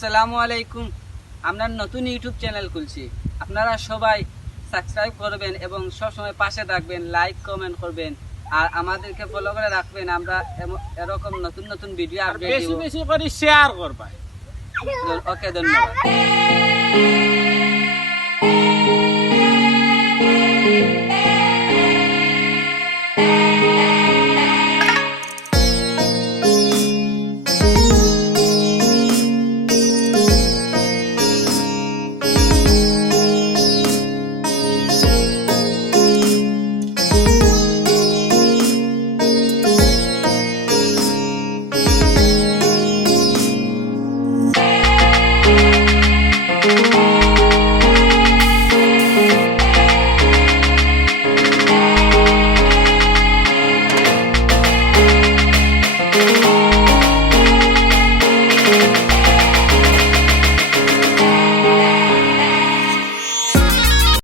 আসসালামু আলাইকুম। আমরা নতুন ইউটিউব চ্যানেল খুলছি, আপনারা সবাই সাবস্ক্রাইব করবেন এবং সবসময় পাশে থাকবেন, লাইক কমেন্ট করবেন আর আমাদেরকে ফলো করে রাখবেন। আমরা এরকম নতুন নতুন ভিডিও আপডেট বেশি দিব। বেশি করে শেয়ার করবা। ওকে, ধন্যবাদ।